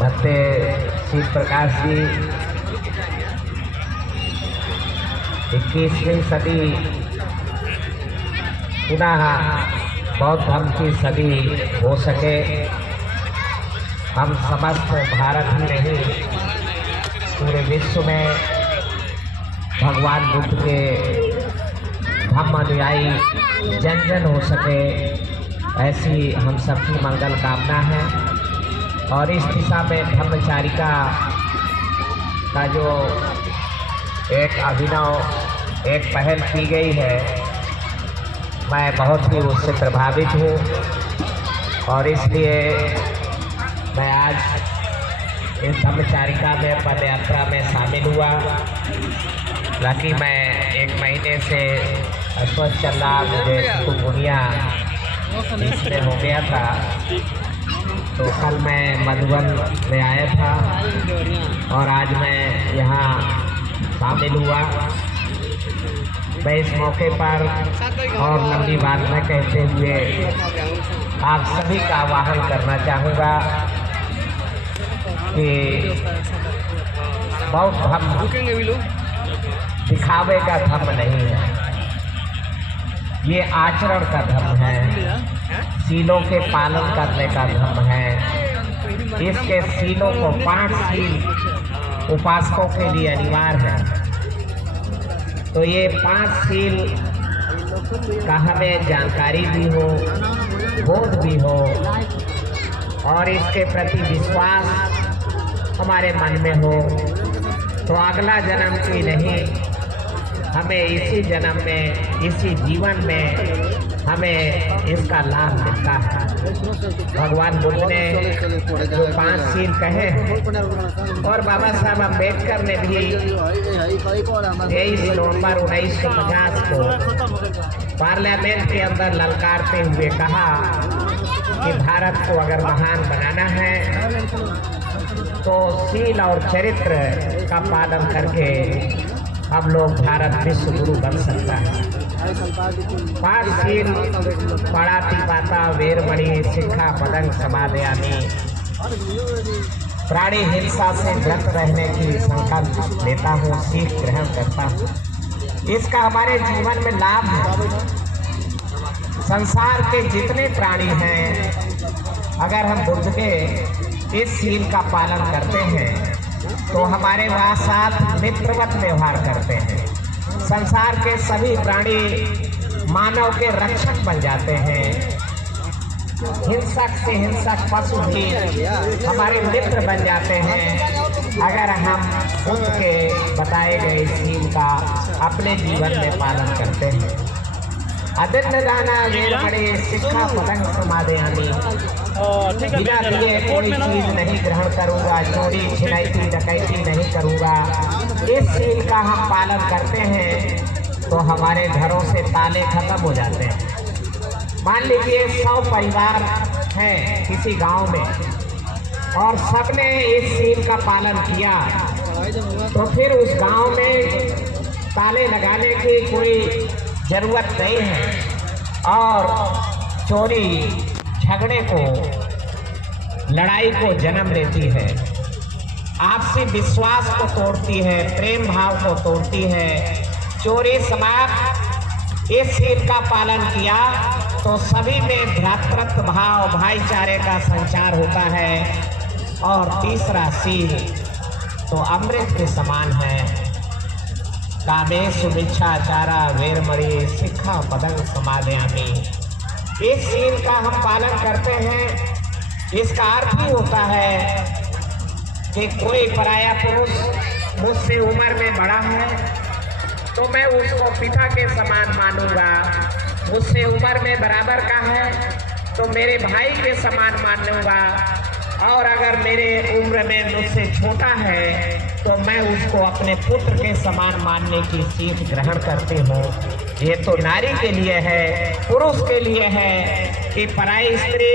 भक्ते शिव प्रकाश जी 21वीं सदी पुनः बौद्ध धर्म की सदी हो सके। हम समस्त भारत ही नहीं पूरे विश्व में भगवान बुद्ध के धम्म अनुयायी जन जन हो सके, ऐसी हम सबकी मंगल कामना है। और इस दिशा में धम्मचारिका का जो एक अभिनव एक पहल की गई है, मैं बहुत ही उससे प्रभावित हूँ और इसलिए मैं आज इस धम्मचारिका में पदयात्रा में शामिल हुआ। हालांकि मैं 1 महीने से अस्वस्थ चल रहा, मुझे चिकनगुनिया इसमें हो गया था, तो कल मैं मधुबन में आया था और आज मैं यहाँ शामिल हुआ। मैं इस मौके पर और लंबी बात न कहते हुए आप सभी का आह्वान करना चाहूँगा कि बौद्ध धर्म दिखावे का धर्म नहीं है, ये आचरण का धर्म है, सीलों के पालन करने का धर्म है। इसके सीलों को 5 सील उपासकों के लिए अनिवार्य है। तो ये 5 सील का हमें जानकारी भी हो, बोध भी हो और इसके प्रति विश्वास हमारे मन में हो, तो अगला जन्म की नहीं, हमें इसी जन्म में, इसी जीवन में हमें इसका लाभ मिलता है। भगवान बुद्ध ने जो 5 सील कहे हैं और बाबा साहब अम्बेडकर ने भी 23 नवंबर 1950 को पार्लियामेंट के अंदर ललकारते हुए कहा कि भारत को अगर महान बनाना है तो सील और चरित्र का पालन करके हम लोग भारत विश्व गुरु बन सकता है। 5 सील पाणातिपाता वेरमणि शिक्षा पदं समादयामि, प्राणी हिंसा से व्रत रहने की संकल्प लेता हूँ, सीख ग्रहण करता हूँ। इसका हमारे जीवन में लाभ है। संसार के जितने प्राणी हैं, अगर हम बुद्ध के इस सील का पालन करते हैं तो हमारे साथ मित्रवत व्यवहार करते हैं। संसार के सभी प्राणी मानव के रक्षक बन जाते हैं। हिंसक से हिंसक पशु भी हमारे मित्र बन जाते हैं अगर हम उनके बताए गए सील का अपने जीवन में पालन करते हैं। अदिन्न दाना वेरमणि शिक्षा पदं समादयामि, बिना दिए कोई चीज नहीं ग्रहण करूँगा, चोरी छिनैती डकैती नहीं करूँगा। इस सील का हम पालन करते हैं तो हमारे घरों से ताले खत्म हो जाते हैं। मान लीजिए 100 परिवार हैं किसी गांव में और सबने इस सील का पालन किया, तो फिर उस गांव में ताले लगाने की कोई ज़रूरत नहीं है और चोरी झगड़े को, लड़ाई को जन्म देती है, आपसी विश्वास को तोड़ती है, प्रेम भाव को तोड़ती है। चोरी समाप्त। इस सील का पालन किया तो सभी में भ्रातृत्व भाव, भाईचारे का संचार होता है। और तीसरा सील तो अमृत के समान है, कामेषु मिच्छाचारा वेरमणि शिक्षा पदं समादयामि। इस सील का हम पालन करते हैं, इसका अर्थ ही होता है कि कोई पराया पुरुष मुझसे उम्र में बड़ा है तो मैं उसको पिता के समान मानूंगा, मुझसे उम्र में बराबर का है तो मेरे भाई के समान मानूंगा, और अगर मेरे उम्र में मुझसे छोटा है तो मैं उसको अपने पुत्र के समान मानने की सीख ग्रहण करती हूँ। ये तो नारी के लिए है, पुरुष के लिए है कि पराई स्त्री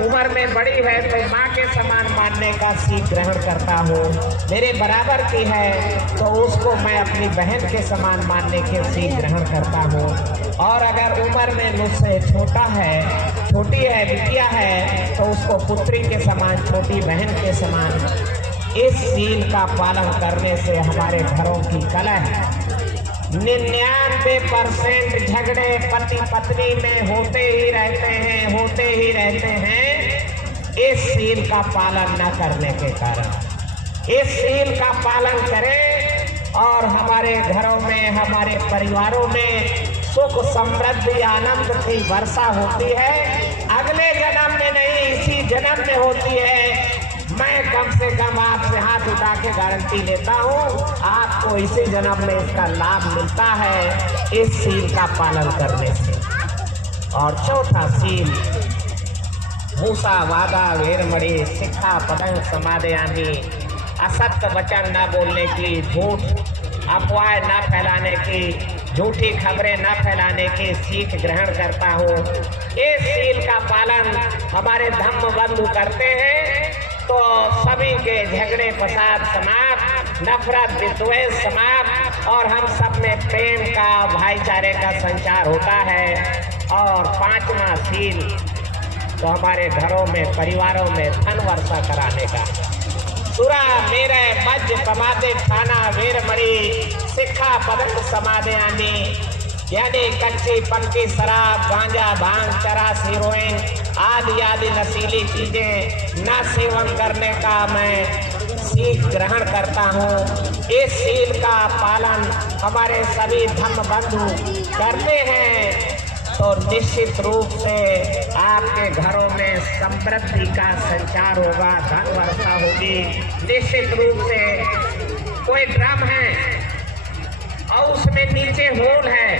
उम्र में बड़ी है तो माँ के समान मानने का सीख ग्रहण करता हूँ। मेरे बराबर की है तो उसको मैं अपनी बहन के समान मानने की सीख ग्रहण करता हूँ। और अगर उम्र में मुझसे छोटा है छोटी है, बिटिया है, तो उसको पुत्री के समान, छोटी बहन के समान इस सील का पालन करने से हमारे घरों की कलह 99% झगड़े पति पत्नी में होते ही रहते हैं इस सील का पालन न करने के कारण। इस सील का पालन करें और हमारे घरों में, हमारे परिवारों में सुख समृद्धि आनंद की वर्षा होती है। अगले जन्म में नहीं, इसी जन्म में होती है। मैं कम से कम आपसे हाथ उठा के गारंटी लेता हूँ, आपको इसी जन्म में इसका लाभ मिलता है इस सील का पालन करने से। और चौथा सील, मूसा वादा वेरमणि शिक्षा पदं समादयामि, असत्य वचन न बोलने की, झूठ अफवाह न फैलाने की, झूठी खबरें न फैलाने की सीख ग्रहण करता हूँ। इस सील का पालन हमारे धम्म बंधु करते हैं तो सभी के झगड़े फसाद समाप्त, नफरत विद्वेष समाप्त और हम सब में प्रेम का, भाईचारे का संचार होता है। और पांचवा सील तो हमारे घरों में, परिवारों में धन वर्षा कराने का। सुरा मेरे मज पमादे खाना वेरमणि शिक्षा पदक समादयामि, यानी कच्ची पक्की शराब, गांजा, भांग, चरस, हीरोइन आदि नशीली चीजें न सेवन करने का मैं सीख ग्रहण करता हूँ। इस सील का पालन हमारे सभी धम्म बंधु करते हैं तो निश्चित रूप से आपके घरों में समृद्धि का संचार होगा, धन वर्षा होगी। निश्चित रूप से कोई ड्रम है और उसमें नीचे होल है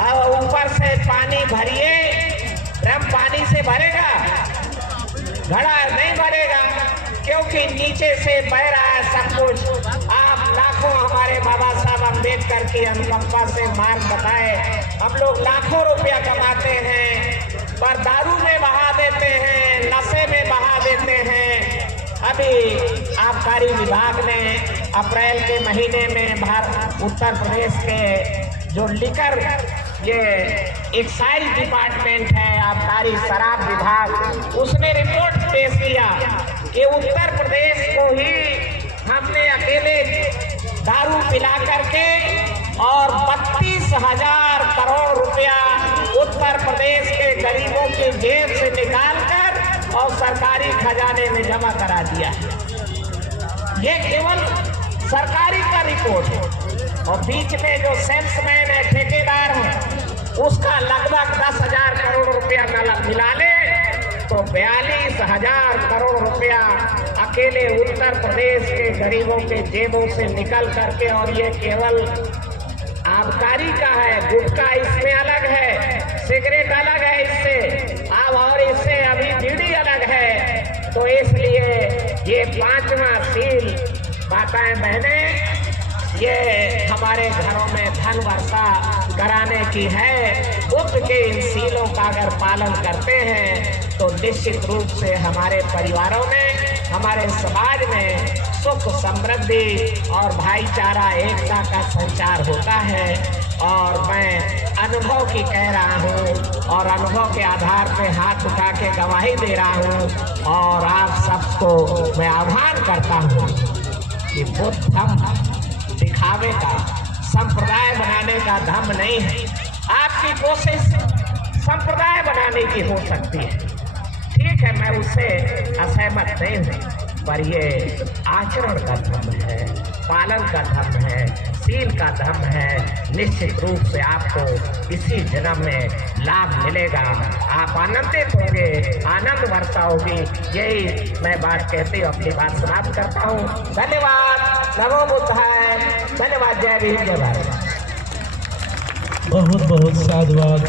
और ऊपर से पानी भरिए, ड्रम पानी से भरेगा? घड़ा नहीं भरेगा, क्योंकि नीचे से बह रहा है सब कुछ। आप लाखों, हमारे बाबा साहब अम्बेडकर की अनुकंपा से मार्ग बताए, हम लोग लाखों रुपया कमाते हैं पर दारू में बहा देते हैं, नशे में बहा देते हैं। अभी आबकारी विभाग ने अप्रैल के महीने में उत्तर प्रदेश के जो लिकर, ये एक्साइज डिपार्टमेंट है, आबकारी शराब विभाग, उसने रिपोर्ट पेश किया कि उत्तर प्रदेश को ही हमने अकेले दारू पिला करके और 32,000 करोड़ रुपया उत्तर प्रदेश के गरीबों के जेब से निकालकर और सरकारी खजाने में जमा करा दिया। ये केवल सरकारी का रिपोर्ट है और बीच में जो सेल्समैन है, ठेकेदार है, उसका लगभग 10,000 करोड़ रुपया मिला ले तो 42,000 करोड़ रुपया अकेले उत्तर प्रदेश के गरीबों के जेबों से निकल करके, और ये केवल आबकारी का है। गुटखा इसमें अलग है, सिगरेट अलग है इससे, और इससे अभी बीड़ी अलग है। तो इसलिए ये पांचवा सील, माताएं बहनें, ये हमारे घरों में धन वर्षा कराने की है। बुद्ध के इन सीलों का अगर पालन करते हैं तो निश्चित रूप से हमारे परिवारों में, हमारे समाज में सुख समृद्धि और भाईचारा, एकता का संचार होता है। और मैं अनुभव की कह रहा हूँ और अनुभव के आधार पे हाथ उठा के गवाही दे रहा हूँ और आप सबको मैं आह्वान करता हूँ कि बुद्ध धम्म दिखावे का, संप्रदाय बनाने का धम्म नहीं है। आपकी कोशिश संप्रदाय बनाने की हो सकती है, ठीक है, मैं उससे असहमत नहीं हूँ, पर ये आचरण का धर्म है, पालन का धर्म है, सील का धर्म है। निश्चित रूप से आपको इसी जन्म में लाभ मिलेगा, आप आनंदित होंगे, आनंद वर्षा होगी। यही मैं बात कहते हुए अपनी बात समाप्त करता हूँ। धन्यवाद। नमो बुद्धाय। धन्यवाद। जय भीम, जय भारत। बहुत बहुत साधुवाद।